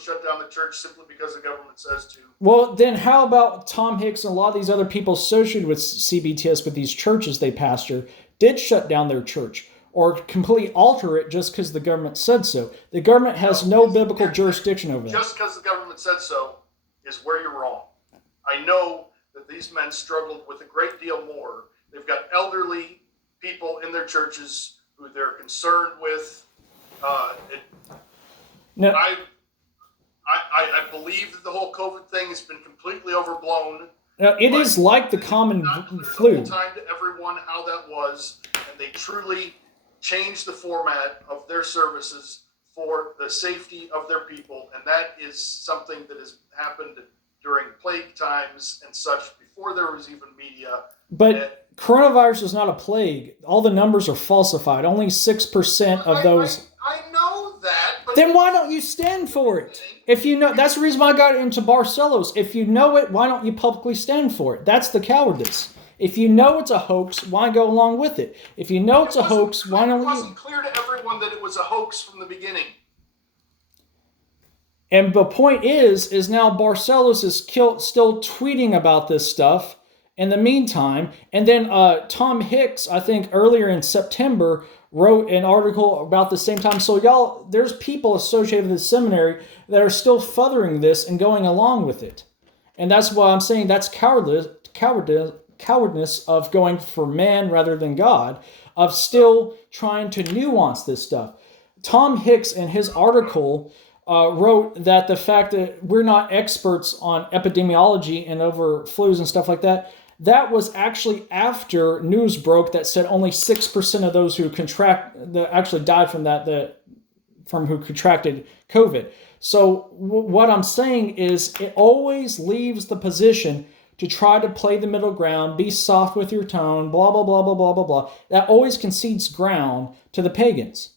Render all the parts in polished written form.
shut down the church simply because the government says to. Well, then how about Tom Hicks and a lot of these other people associated with CBTS, with these churches they pastor, did shut down their church or completely alter it just because the government said so? The government has no biblical jurisdiction over that. Just because the government said so is where you're wrong. I know that these men struggled with a great deal more. They've got elderly people in their churches who they're concerned with. No. I believe that the whole COVID thing has been completely overblown. It is like the common flu. The whole time to everyone how that was, and they truly changed the format of their services for the safety of their people, and that is something that has happened during plague times and such before there was even media. But coronavirus is not a plague. All the numbers are falsified. Only 6% of those. I know that. But then why don't you stand for it? If you know, that's the reason why I got into Barcelos. If you know it, why don't you publicly stand for it? That's the cowardice. If you know it's a hoax, why go along with it? If you know it's a hoax, why don't you? It wasn't clear to everyone that it was a hoax from the beginning. And the point is now Barcelos is still tweeting about this stuff in the meantime. And then Tom Hicks, I think earlier in September, wrote an article about the same time. So y'all, there's people associated with the seminary that are still furthering this and going along with it. And that's why I'm saying that's cowardice of going for man rather than God, of still trying to nuance this stuff. Tom Hicks in his article wrote that the fact that we're not experts on epidemiology and over flus and stuff like that, that was actually after news broke that said only 6% of those who actually died from who contracted COVID. So what I'm saying is it always leaves the position to try to play the middle ground, be soft with your tone, blah, blah, blah, blah, blah, blah, blah. That always concedes ground to the pagans.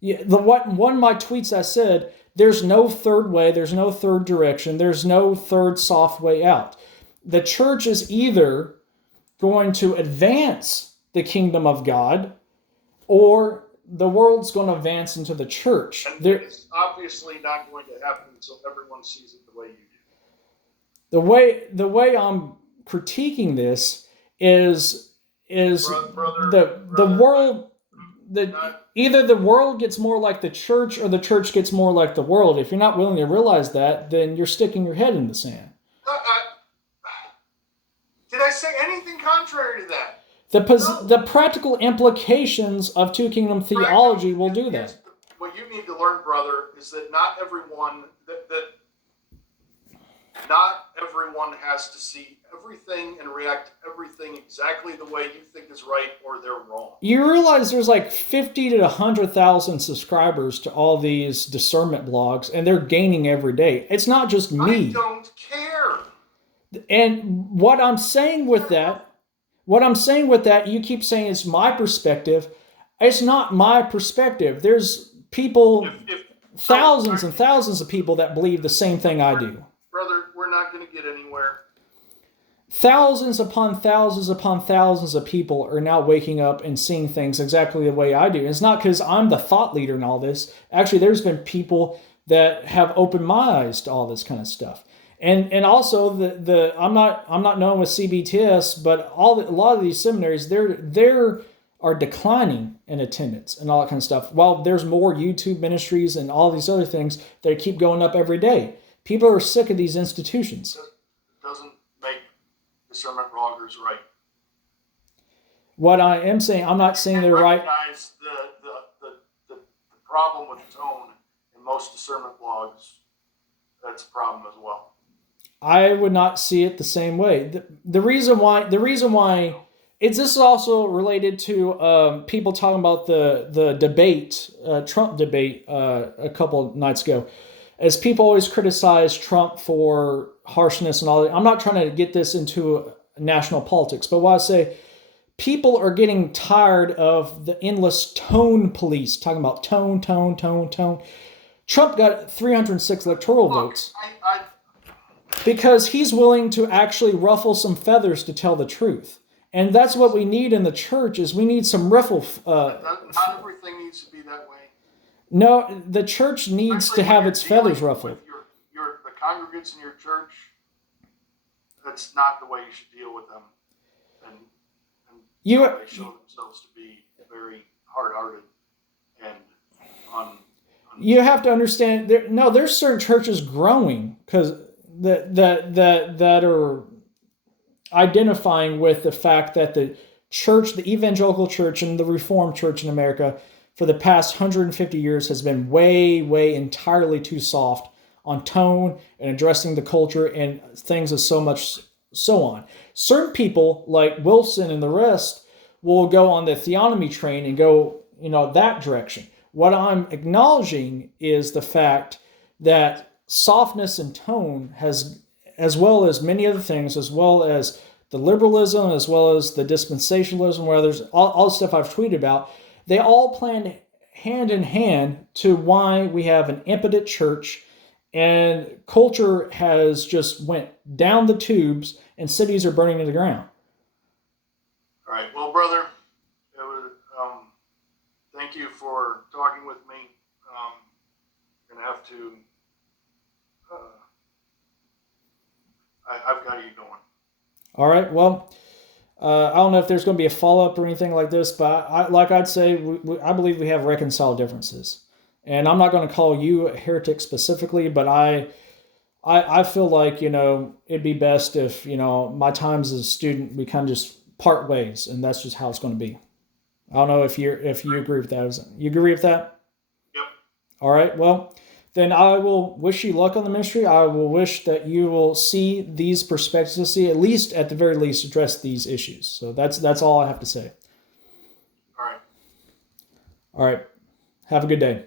Yeah, one of my tweets I said, there's no third way, there's no third direction, there's no third soft way out. The church is either going to advance the kingdom of God or the world's going to advance into the church. And it's obviously not going to happen until everyone sees it the way you do. The way I'm critiquing this is the world. Either the world gets more like the church or the church gets more like the world. If you're not willing to realize that, then you're sticking your head in the sand. Did I say anything contrary to that? The practical implications of two kingdom theology will do that. What you need to learn, brother, is that not everyone has to see everything and react to everything exactly the way you think is right or they're wrong. You realize there's like 50 to 100,000 subscribers to all these discernment blogs, and they're gaining every day. It's not just me. I don't care. And what I'm saying with that, you keep saying it's my perspective. It's not my perspective. There's people, thousands and thousands of people that believe the same thing I do. Brother, we're not going to get anywhere. Thousands upon thousands upon thousands of people are now waking up and seeing things exactly the way I do. And it's not because I'm the thought leader in all this. Actually, there's been people that have opened my eyes to all this kind of stuff. And also I'm not known with CBTS, but a lot of these seminaries they're are declining in attendance and all that kind of stuff. While there's more YouTube ministries and all these other things that keep going up every day. People are sick of these institutions. It doesn't make discernment bloggers right. What I am saying, I'm not saying they're right. Recognize the problem with tone in most discernment blogs. That's a problem as well. I would not see it the same way. The reason why this is also related to people talking about the debate, Trump debate a couple nights ago. As people always criticize Trump for harshness and all that, I'm not trying to get this into national politics, but what I say, people are getting tired of the endless tone police, talking about tone. Trump got 306 electoral votes because he's willing to actually ruffle some feathers to tell the truth. And that's what we need in the church is we need some riffle. Not everything needs to be that way. No, the church needs Especially to when have you're its feathers dealing ruffled. with the congregants in your church. That's not the way you should deal with them. And You so they show themselves to be very hard-hearted and you have to understand there's certain churches growing because that are identifying with the fact that the church, the evangelical church and the reformed church in America for the past 150 years has been way entirely too soft on tone and addressing the culture and things of so much so on. Certain people like Wilson and the rest will go on the theonomy train and go, that direction. What I'm acknowledging is the fact that softness and tone has, as well as many other things, as well as the liberalism, as well as the dispensationalism, where there's all the stuff I've tweeted about, they all plan hand in hand to why we have an impotent church and culture has just went down the tubes and cities are burning to the ground. All right. Well, brother, it was, thank you for talking with me. Gonna have to. I've got you going. All right. Well, I don't know if there's going to be a follow up or anything like this, but I'd say, I believe we have reconciled differences. And I'm not going to call you a heretic specifically, but I feel like, it'd be best if, my times as a student, we kind of just part ways, and that's just how it's going to be. I don't know if you agree with that. You agree with that? Yep. All right. Well, then I will wish you luck on the ministry. I will wish that you will see these perspectives, see at least, at the very least, address these issues. So that's all I have to say. All right. All right. Have a good day.